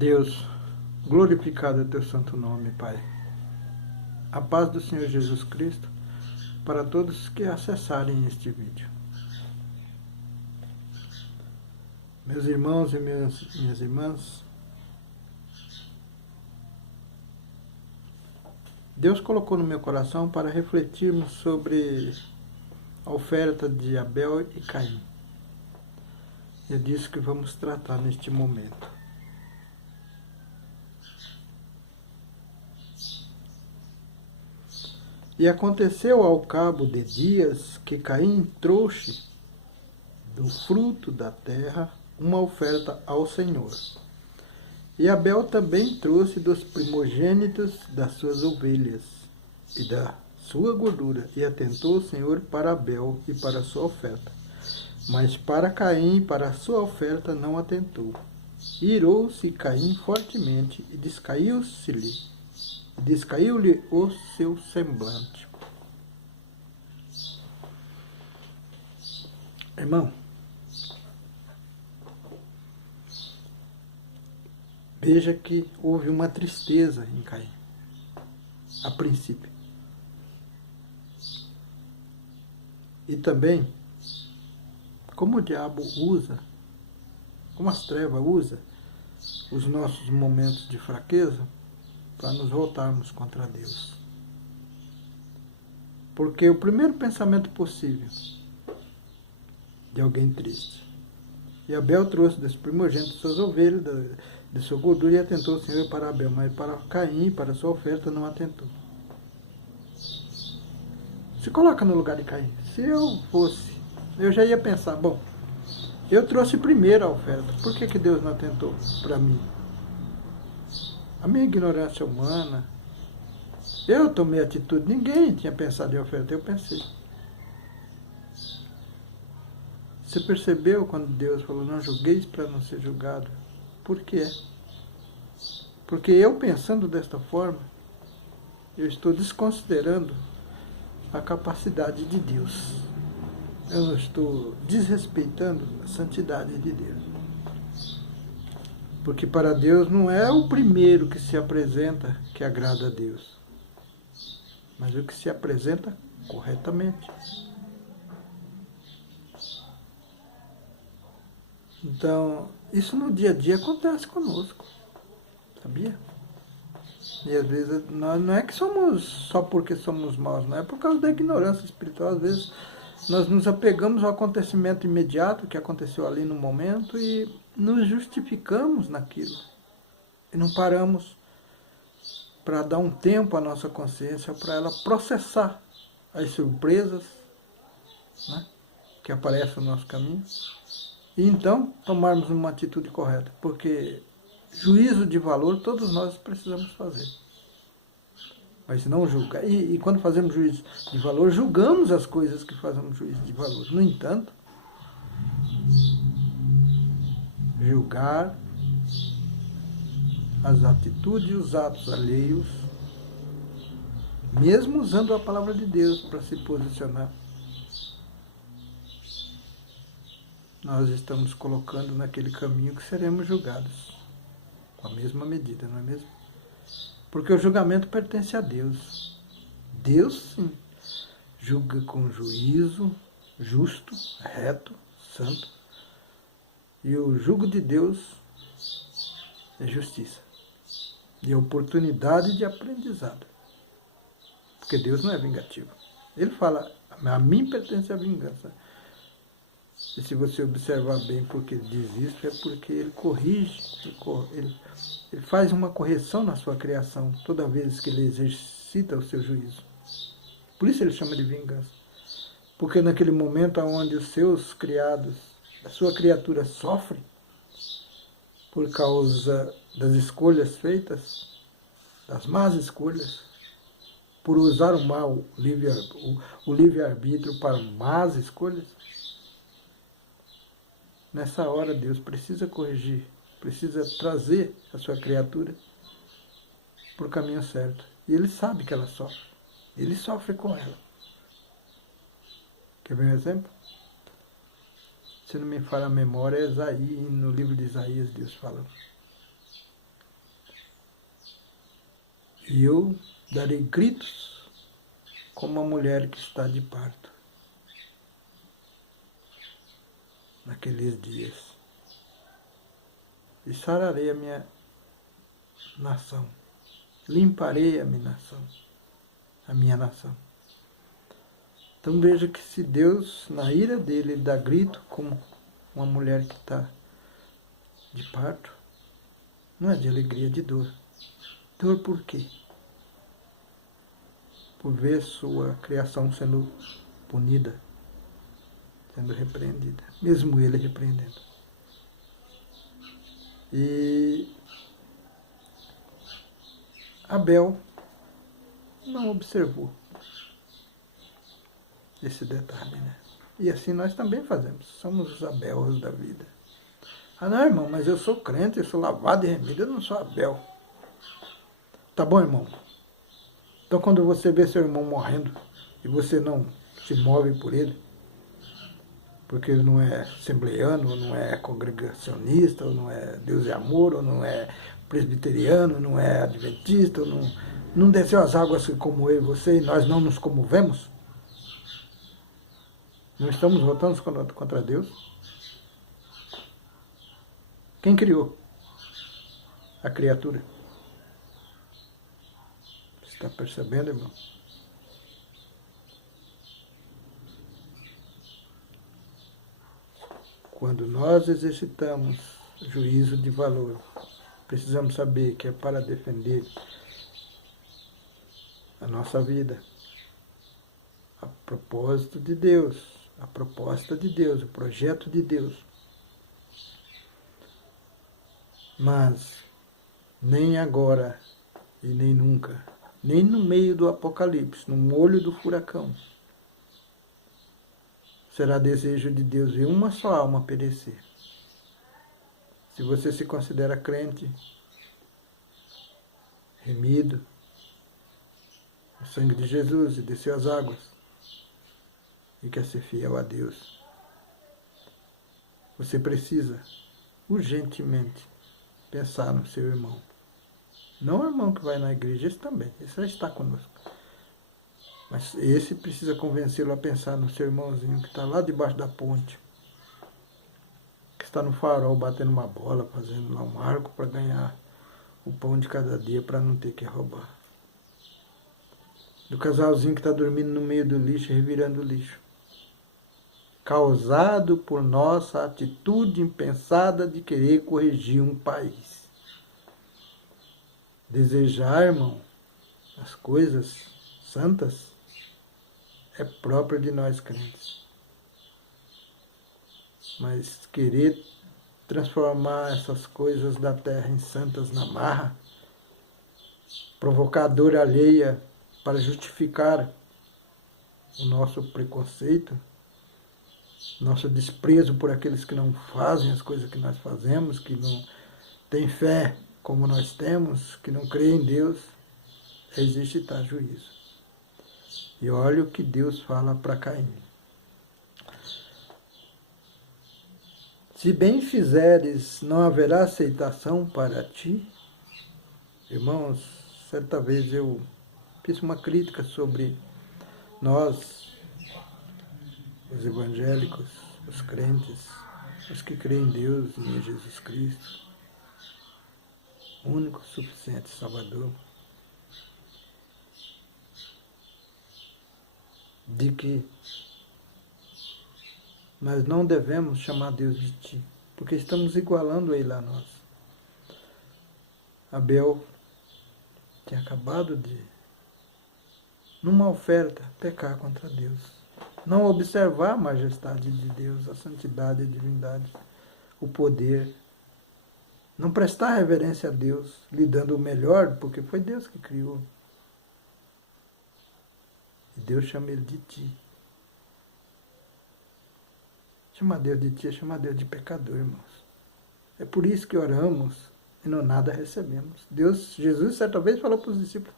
Deus, glorificado é teu santo nome, Pai. A paz do Senhor Jesus Cristo para todos que acessarem este vídeo. Meus irmãos e minhas irmãs, Deus colocou no meu coração para refletirmos sobre a oferta de Abel e Caim. É disso que vamos tratar neste momento. E aconteceu ao cabo de dias que Caim trouxe do fruto da terra uma oferta ao Senhor. E Abel também trouxe dos primogênitos das suas ovelhas e da sua gordura, e atentou o Senhor para Abel e para a sua oferta. Mas para Caim e para a sua oferta não atentou. Irou-se Caim fortemente e descaiu-lhe o seu semblante. Irmão, veja que houve uma tristeza em Caim, a princípio. E também, como o diabo usa, como as trevas usa os nossos momentos de fraqueza para nos voltarmos contra Deus. Porque o primeiro pensamento possível de alguém triste. E Abel trouxe dos primogênitos de suas ovelhas, de sua gordura, e atentou o Senhor para Abel, mas para Caim, para sua oferta, não atentou. Se coloca no lugar de Caim. Se eu fosse, eu já ia pensar, bom, eu trouxe primeiro a oferta, por que Deus não atentou para mim? A minha ignorância humana, eu tomei atitude, ninguém tinha pensado em oferta, eu pensei. Você percebeu quando Deus falou, não julgueis para não ser julgado? Por quê? Porque eu pensando desta forma, eu estou desconsiderando a capacidade de Deus. Eu não estou desrespeitando a santidade de Deus. Porque para Deus não é o primeiro que se apresenta que agrada a Deus, mas o que se apresenta corretamente. Então, isso no dia a dia acontece conosco, sabia? E às vezes, nós não é que somos só porque somos maus, não é por causa da ignorância espiritual. Às vezes, nós nos apegamos ao acontecimento imediato que aconteceu ali no momento e nos justificamos naquilo. E não paramos para dar um tempo à nossa consciência para ela processar as surpresas, né, que aparecem no nosso caminho. E então tomarmos uma atitude correta, porque juízo de valor todos nós precisamos fazer. Mas não julgar. E quando fazemos juízo de valor, julgamos as coisas que fazemos juízo de valor. No entanto, julgar as atitudes e os atos alheios, mesmo usando a palavra de Deus para se posicionar, nós estamos colocando naquele caminho que seremos julgados com a mesma medida, não é mesmo? Porque o julgamento pertence a Deus. Deus, sim, julga com juízo justo, reto, santo. E o jugo de Deus é justiça. E oportunidade de aprendizado. Porque Deus não é vingativo. Ele fala, a mim pertence a vingança. E se você observar bem porque ele diz isso, é porque ele corrige, ele faz uma correção na sua criação toda vez que ele exercita o seu juízo. Por isso ele chama de vingança. Porque naquele momento onde os seus criados, a sua criatura sofre por causa das escolhas feitas, das más escolhas, por usar o mal, o livre-arbítrio para más escolhas, nessa hora Deus precisa corrigir, precisa trazer a sua criatura para o caminho certo. E Ele sabe que ela sofre. Ele sofre com ela. Quer ver um exemplo? Se não me falha a memória, é no livro de Isaías Deus fala. E eu darei gritos como uma mulher que está de parto naqueles dias. E sararei a minha nação. Limparei a minha nação. Então veja que se Deus, na ira dele, dá grito como uma mulher que está de parto, não é de alegria, é de dor. Dor por quê? Por ver sua criação sendo punida, sendo repreendida, mesmo ele repreendendo. E Abel não observou esse detalhe, né? E assim nós também fazemos, somos os Abels da vida. Ah não, irmão, mas eu sou crente, eu sou lavado e remido, eu não sou Abel. Tá bom, irmão? Então quando você vê seu irmão morrendo e você não se move por ele, porque ele não é assembleiano, ou não é congregacionista, ou não é Deus é amor, ou não é presbiteriano, ou não é adventista, ou não desceu as águas como eu e você, e nós não nos comovemos, não estamos votando contra Deus. Quem criou a criatura? Você está percebendo, irmão? Quando nós exercitamos juízo de valor, precisamos saber que é para defender a nossa vida, a propósito de Deus, a proposta de Deus, o projeto de Deus. Mas nem agora e nem nunca, nem no meio do apocalipse, no olho do furacão, será desejo de Deus ver uma só alma perecer. Se você se considera crente, remido, o sangue de Jesus e desceu as águas, e quer ser fiel a Deus, você precisa urgentemente pensar no seu irmão. Não o irmão que vai na igreja, esse também, esse já está conosco. Mas esse precisa convencê-lo a pensar no seu irmãozinho que está lá debaixo da ponte, que está no farol batendo uma bola, fazendo lá um arco para ganhar o pão de cada dia para não ter que roubar. Do casalzinho que está dormindo no meio do lixo, revirando o lixo. Causado por nossa atitude impensada de querer corrigir um país. Desejar, irmão, as coisas santas é próprio de nós crentes. Mas querer transformar essas coisas da terra em santas na marra, provocar dor alheia para justificar o nosso preconceito, nosso desprezo por aqueles que não fazem as coisas que nós fazemos, que não têm fé como nós temos, que não creem em Deus, é exercitar juízo. E olha o que Deus fala para Caim. Se bem fizeres, não haverá aceitação para ti? Irmãos, certa vez eu fiz uma crítica sobre nós, os evangélicos, os crentes, os que creem em Deus e em Jesus Cristo, único, suficiente Salvador, de que nós não devemos chamar Deus de ti, porque estamos igualando Ele a nós. Abel tinha acabado de, numa oferta, pecar contra Deus. Não observar a majestade de Deus, a santidade, a divindade, o poder. Não prestar reverência a Deus, lhe dando o melhor, porque foi Deus que criou. E Deus chama ele de ti. Chamar Deus de ti é chamar Deus de pecador, irmãos. É por isso que oramos e não nada recebemos. Jesus certa vez falou para os discípulos: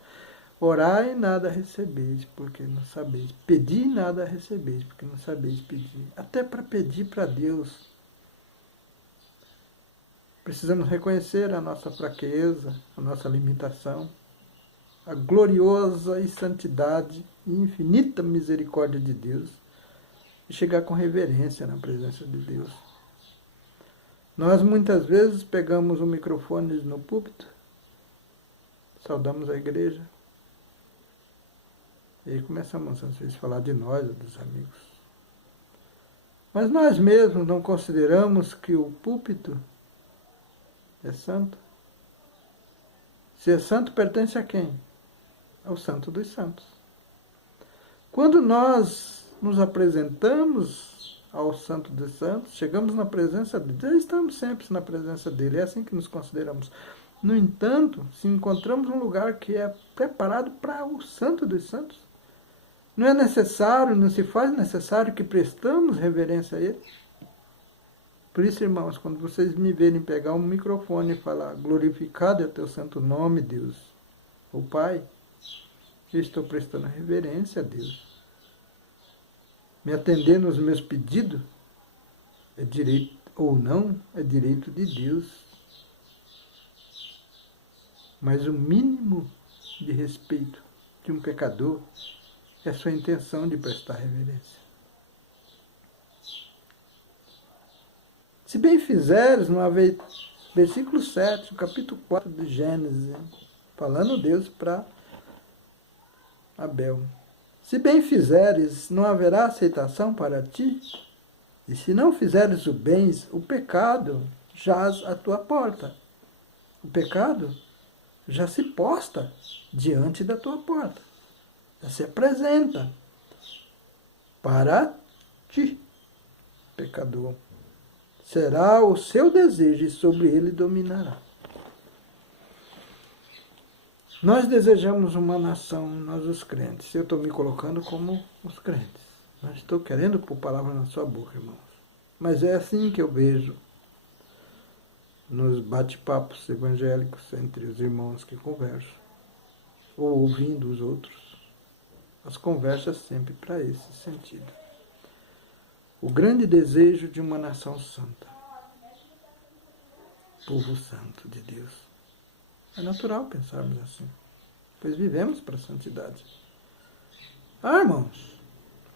orai e nada recebeis, porque não sabeis. Pedi e nada recebeis, porque não sabeis pedir. Até para pedir para Deus, precisamos reconhecer a nossa fraqueza, a nossa limitação. a gloriosa e santidade e infinita misericórdia de Deus e chegar com reverência na presença de Deus. Nós muitas vezes pegamos o microfone no púlpito, saudamos a igreja e aí começamos às vezes a falar de nós ou dos amigos. Mas nós mesmos não consideramos que o púlpito é santo. Se é santo, pertence a quem? Ao Santo dos Santos. Quando nós nos apresentamos ao Santo dos Santos, chegamos na presença dele, já estamos sempre na presença dele, é assim que nos consideramos. No entanto, se encontramos um lugar que é preparado para o Santo dos Santos, não é necessário, não se faz necessário que prestamos reverência a ele. Por isso, irmãos, quando vocês me verem pegar um microfone e falar, glorificado é teu santo nome, Deus, o Pai, eu estou prestando reverência a Deus. Me atender nos meus pedidos é direito, ou não, é direito de Deus. Mas o mínimo de respeito de um pecador é a sua intenção de prestar reverência. Se bem fizeres, não haver... Versículo 7, capítulo 4 de Gênesis, falando Deus para Abel. Se bem fizeres, não haverá aceitação para ti? E se não fizeres o bem, o pecado jaz à tua porta. O pecado já se posta diante da tua porta. Já se apresenta para ti, pecador. Será o seu desejo e sobre ele dominará. Nós desejamos uma nação, nós os crentes. Eu estou me colocando como os crentes. Não estou querendo pôr palavra na sua boca, irmãos. Mas é assim que eu vejo nos bate-papos evangélicos entre os irmãos que conversam, ou ouvindo os outros. As conversas sempre para esse sentido. O grande desejo de uma nação santa. Povo santo de Deus. É natural pensarmos assim, pois vivemos para a santidade. Ah, irmãos,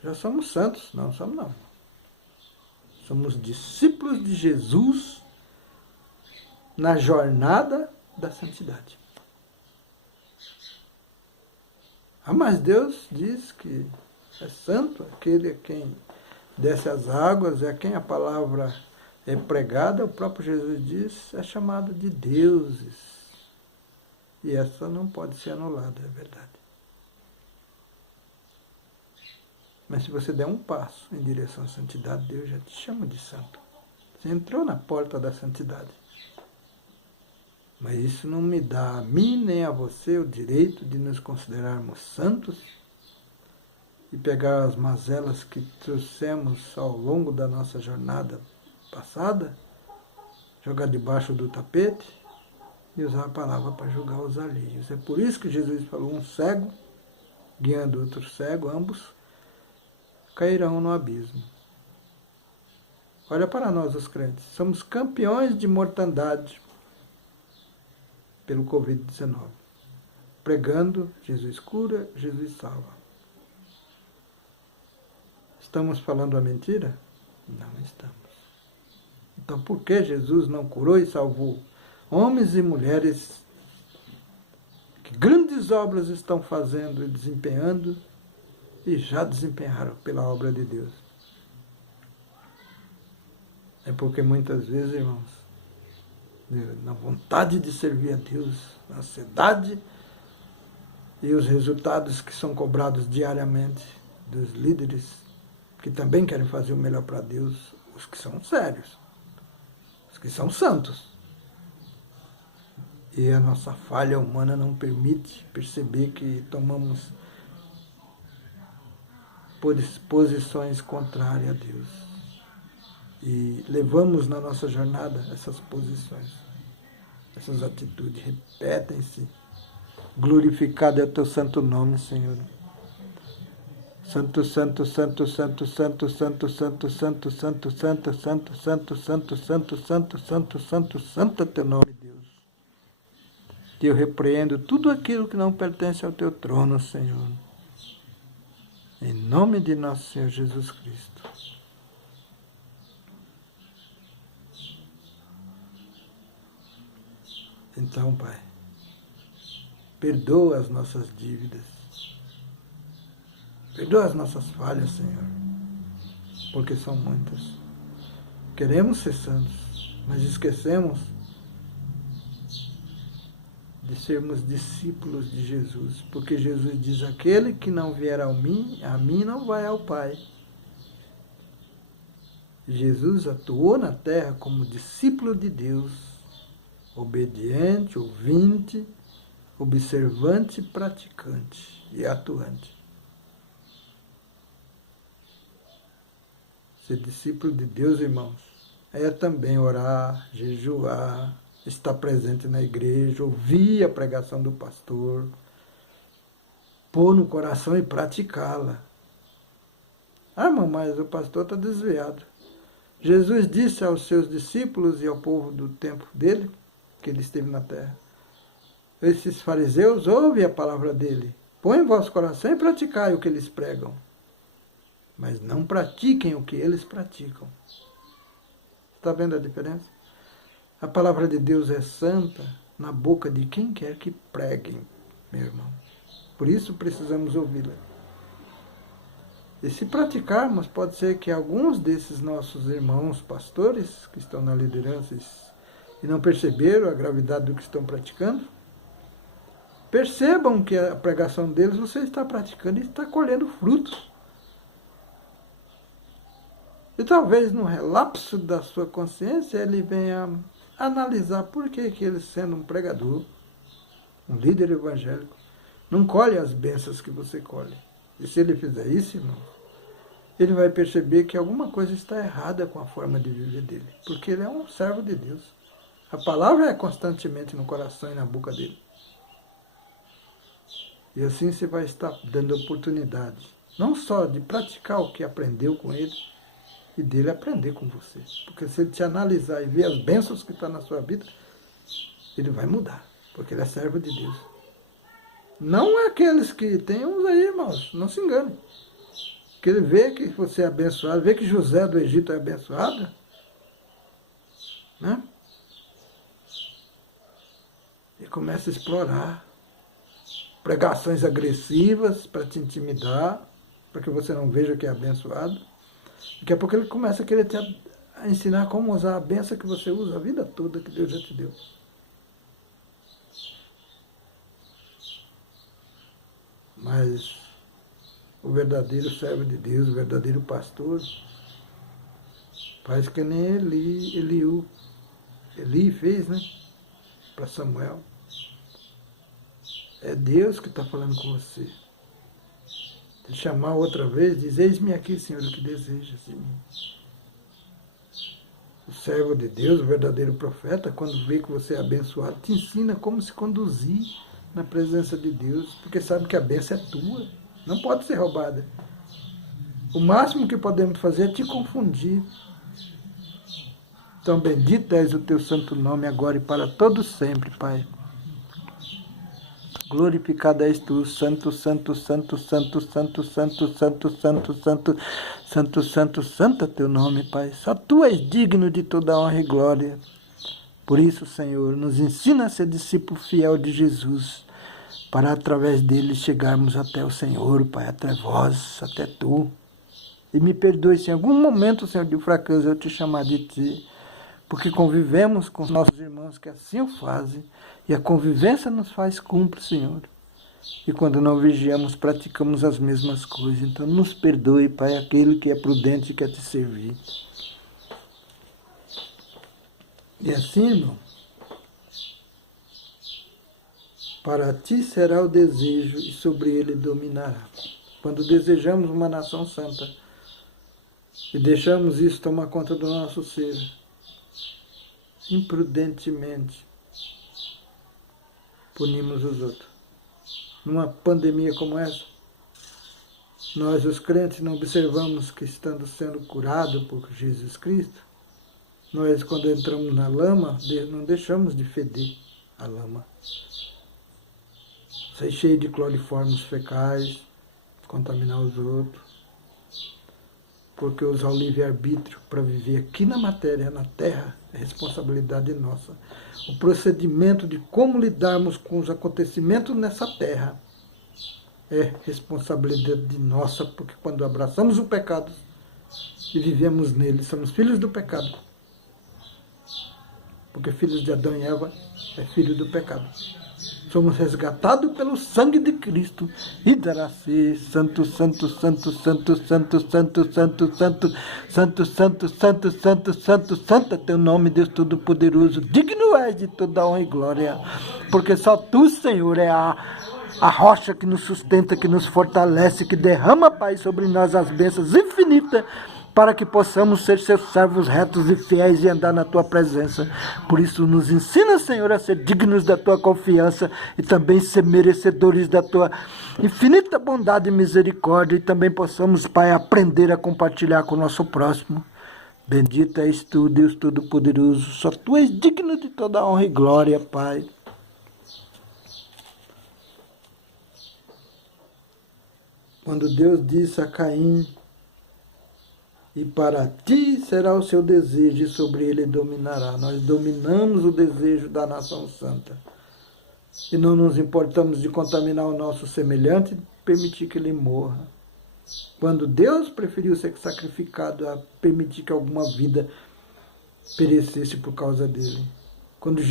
já somos santos. Não somos não. Somos discípulos de Jesus na jornada da santidade. Ah, mas Deus diz que é santo aquele a quem desce as águas, é a quem a palavra é pregada, o próprio Jesus diz, é chamado de deuses. E essa não pode ser anulada, é verdade. Mas se você der um passo em direção à santidade, Deus já te chama de santo. Você entrou na porta da santidade. Mas isso não me dá a mim nem a você o direito de nos considerarmos santos e pegar as mazelas que trouxemos ao longo da nossa jornada passada, jogar debaixo do tapete e usar a palavra para julgar os alheios. É por isso que Jesus falou, um cego guiando outro cego, ambos cairão no abismo. Olha para nós os crentes, somos campeões de mortandade pelo Covid-19. Pregando, Jesus cura, Jesus salva. Estamos falando a mentira? Não estamos. Então por que Jesus não curou e salvou homens e mulheres que grandes obras estão fazendo e desempenhando e já desempenharam pela obra de Deus? É porque muitas vezes, irmãos, na vontade de servir a Deus, na ansiedade e os resultados que são cobrados diariamente dos líderes que também querem fazer o melhor para Deus, os que são sérios, os que são santos. E a nossa falha humana não permite perceber que tomamos posições contrárias a Deus. E levamos na nossa jornada essas posições, essas atitudes. Repetem-se. Glorificado é o teu santo nome, Senhor. Santo, santo, santo, santo, santo, santo, santo, santo, santo, santo, santo, santo, santo, santo, santo, santo, santo, santo é teu nome, Deus. Eu repreendo tudo aquilo que não pertence ao teu trono, Senhor. Em nome de nosso Senhor Jesus Cristo. Então, Pai, perdoa as nossas dívidas. Perdoa as nossas falhas, Senhor, porque são muitas. Queremos ser santos, mas esquecemos de sermos discípulos de Jesus, porque Jesus diz: aquele que não vier a mim não vai ao Pai. Jesus atuou na terra como discípulo de Deus, obediente, ouvinte, observante, praticante e atuante. Ser discípulo de Deus, irmãos, é também orar, jejuar, estar presente na igreja, ouvir a pregação do pastor, pôr no coração e praticá-la. Ah, irmão, mas o pastor está desviado. Jesus disse aos seus discípulos e ao povo do tempo dele, que ele esteve na terra: esses fariseus ouvem a palavra dele, põem em vosso coração e praticai o que eles pregam, mas não pratiquem o que eles praticam. Está vendo a diferença? A palavra de Deus é santa na boca de quem quer que preguem, meu irmão. Por isso precisamos ouvi-la. E se praticarmos, pode ser que alguns desses nossos irmãos pastores, que estão na liderança e não perceberam a gravidade do que estão praticando, percebam que a pregação deles você está praticando e está colhendo frutos. E talvez no relapso da sua consciência ele venha analisar por que ele, sendo um pregador, um líder evangélico, não colhe as bênçãos que você colhe. E se ele fizer isso, irmão, ele vai perceber que alguma coisa está errada com a forma de viver dele, porque ele é um servo de Deus. A palavra é constantemente no coração e na boca dele. E assim você vai estar dando oportunidade, não só de praticar o que aprendeu com ele, e dele aprender com você. Porque se ele te analisar e ver as bênçãos que estão na sua vida, ele vai mudar, porque ele é servo de Deus. Não é aqueles que tem uns aí, irmãos, não se engane. Que ele vê que você é abençoado, vê que José do Egito é abençoado, né? E começa a explorar pregações agressivas para te intimidar, para que você não veja que é abençoado. Daqui a pouco ele começa a querer a ensinar como usar a bênção que você usa a vida toda que Deus já te deu. Mas o verdadeiro servo de Deus, o verdadeiro pastor, faz que nem Eli fez, né? Para Samuel. É Deus que está falando com você. Ele chamar outra vez, diz: eis-me aqui, Senhor, o que desejas de mim. O servo de Deus, o verdadeiro profeta, quando vê que você é abençoado, te ensina como se conduzir na presença de Deus, porque sabe que a bênção é tua, não pode ser roubada. O máximo que podemos fazer é te confundir. Então, bendito és o teu santo nome agora e para todos sempre, Pai. Glorificado és tu, santo, santo, santo, santo, santo, santo, santo, santo, santo, santo, santo, santo é teu nome, Pai. Só tu és digno de toda honra e glória. Por isso, Senhor, nos ensina a ser discípulo fiel de Jesus, para através dele chegarmos até o Senhor, Pai, até vós, até tu. E me perdoe se em algum momento, Senhor, de fraqueza eu te chamar de ti, porque convivemos com os nossos irmãos que assim o fazem, e a convivência nos faz cúmplice, Senhor. E quando não vigiamos, praticamos as mesmas coisas. Então nos perdoe, Pai, aquele que é prudente e quer te servir. E assim, irmão, para ti será o desejo e sobre ele dominará. Quando desejamos uma nação santa e deixamos isso tomar conta do nosso ser, imprudentemente, punimos os outros. Numa pandemia como essa, nós, os crentes, não observamos que estamos sendo curados por Jesus Cristo. Nós, quando entramos na lama, não deixamos de feder. a lama. Ser cheio de cloriformes fecais, contaminar os outros. Porque usar o livre-arbítrio para viver aqui na matéria, na terra, é responsabilidade nossa. O procedimento de como lidarmos com os acontecimentos nessa terra é responsabilidade nossa, porque quando abraçamos o pecado e vivemos nele, somos filhos do pecado. Porque filhos de Adão e Eva é filho do pecado. Somos resgatados pelo sangue de Cristo. E dará ser santo, santo, santo, santo, santo, santo, santo, santo, santo, santo, santo, santo, santo, santo é teu nome, Deus Todo-Poderoso. Digno és de toda honra e glória. Porque só tu, Senhor, é a rocha que nos sustenta, que nos fortalece, que derrama, Pai, sobre nós as bênçãos infinitas, para que possamos ser seus servos retos e fiéis e andar na tua presença. Por isso nos ensina, Senhor, a ser dignos da tua confiança e também ser merecedores da tua infinita bondade e misericórdia, e também possamos, Pai, aprender a compartilhar com o nosso próximo. Bendito és tu, Deus Todo-Poderoso, só tu és digno de toda honra e glória, Pai. Quando Deus disse a Caim: e para ti será o seu desejo, e sobre ele dominará. Nós dominamos o desejo da nação santa. E não nos importamos de contaminar o nosso semelhante e permitir que ele morra. Quando Deus preferiu ser sacrificado a permitir que alguma vida perecesse por causa dele. Quando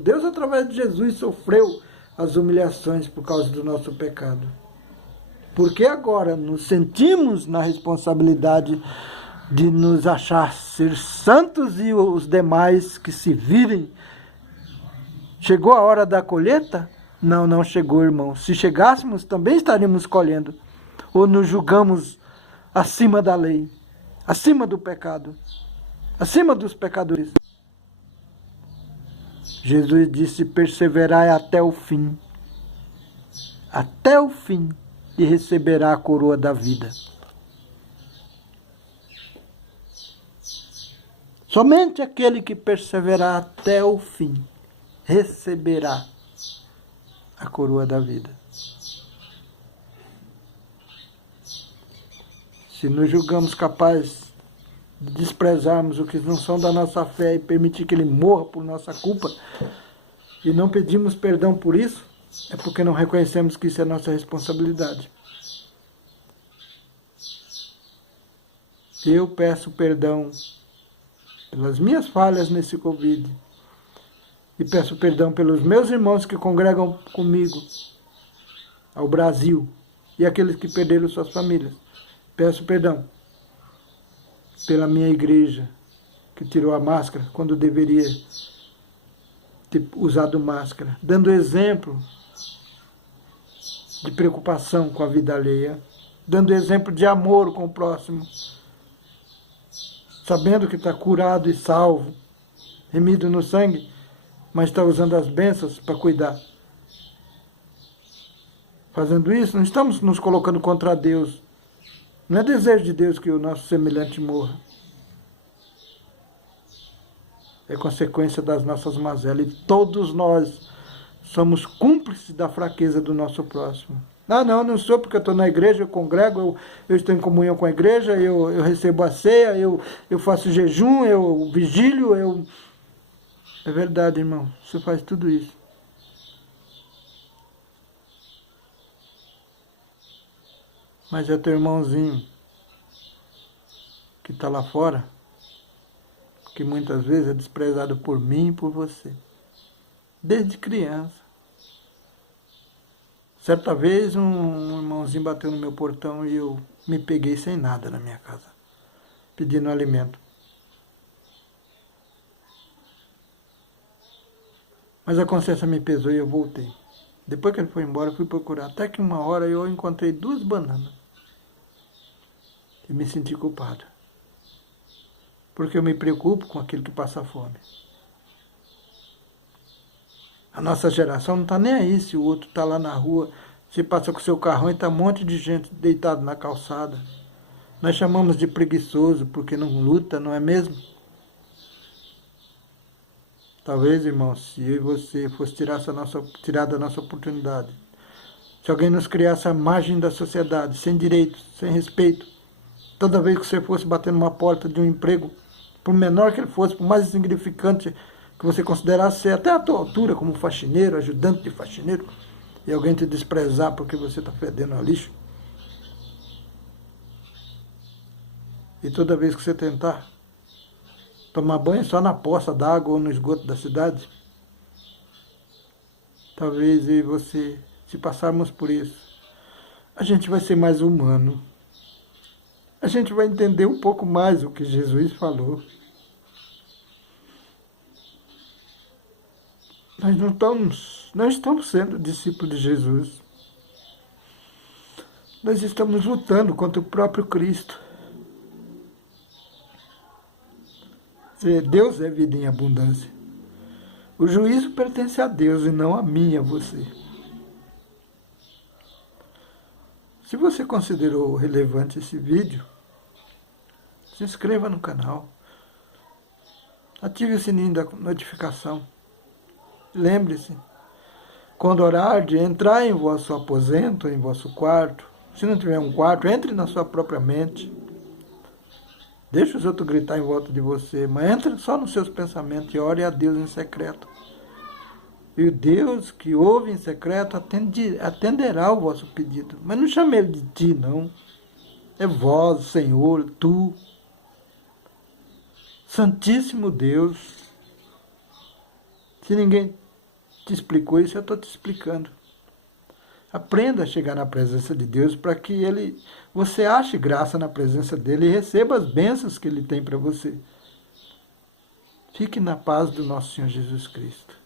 Deus, através de Jesus, sofreu as humilhações por causa do nosso pecado. Porque agora nos sentimos na responsabilidade de nos achar ser santos e os demais que se virem. Chegou a hora da colheita? Não, não chegou, irmão. Se chegássemos, também estaríamos colhendo. Ou nos julgamos acima da lei, acima do pecado, acima dos pecadores. Jesus disse: perseverai até o fim. Até o fim. E receberá a coroa da vida. Somente aquele que perseverar até o fim receberá a coroa da vida. Se nos julgamos capazes de desprezarmos o que não são da nossa fé e permitir que ele morra por nossa culpa, e não pedimos perdão por isso, é porque não reconhecemos que isso é nossa responsabilidade. Eu peço perdão pelas minhas falhas nesse Covid. E peço perdão pelos meus irmãos que congregam comigo ao Brasil e aqueles que perderam suas famílias. Peço perdão pela minha igreja, que tirou a máscara quando deveria ter usado máscara, dando exemplo de preocupação com a vida alheia, dando exemplo de amor com o próximo, sabendo que está curado e salvo, remido no sangue, mas está usando as bênçãos para cuidar. Fazendo isso, não estamos nos colocando contra Deus. Não é desejo de Deus que o nosso semelhante morra. É consequência das nossas mazelas. E todos nós somos cúmplices da fraqueza do nosso próximo. Não sou, porque eu estou na igreja, eu congrego, eu estou em comunhão com a igreja, eu recebo a ceia, eu faço jejum, eu vigílio, É verdade, irmão, você faz tudo isso. Mas é teu irmãozinho que está lá fora, que muitas vezes é desprezado por mim e por você, desde criança. Certa vez um irmãozinho bateu no meu portão e eu me peguei sem nada na minha casa, pedindo alimento. Mas a consciência me pesou e eu voltei. Depois que ele foi embora, eu fui procurar. Até que uma hora eu encontrei 2 bananas. E me senti culpado. Porque eu me preocupo com aquele que passa fome. A nossa geração não está nem aí se o outro está lá na rua. Você passa com o seu carrão e está um monte de gente deitado na calçada. Nós chamamos de preguiçoso porque não luta, não é mesmo? Talvez, irmão, se eu e você fosse tirar da nossa oportunidade, se alguém nos criasse à margem da sociedade, sem direitos, sem respeito, toda vez que você fosse bater numa porta de um emprego, por menor que ele fosse, por mais insignificante que você considerasse ser até a tua altura, como faxineiro, ajudante de faxineiro, e alguém te desprezar porque você está fedendo a lixo, e toda vez que você tentar tomar banho só na poça d'água ou no esgoto da cidade, talvez eu e você, se passarmos por isso, a gente vai ser mais humano. A gente vai entender um pouco mais o que Jesus falou. Nós não estamos sendo discípulos de Jesus. Nós estamos lutando contra o próprio Cristo. Deus é vida em abundância. O juízo pertence a Deus e não a mim e a você. Se você considerou relevante esse vídeo, se inscreva no canal. Ative o sininho da notificação. Lembre-se, quando orar, de entrar em vosso aposento, em vosso quarto. Se não tiver um quarto, entre na sua própria mente. Deixe os outros gritar em volta de você, mas entre só nos seus pensamentos e ore a Deus em secreto. E o Deus que ouve em secreto atenderá o vosso pedido. Mas não chame ele de ti, não. É vós, Senhor, tu. Santíssimo Deus. Se ninguém te explicou isso, eu estou te explicando. Aprenda a chegar na presença de Deus para que você ache graça na presença dele e receba as bênçãos que ele tem para você. Fique na paz do nosso Senhor Jesus Cristo.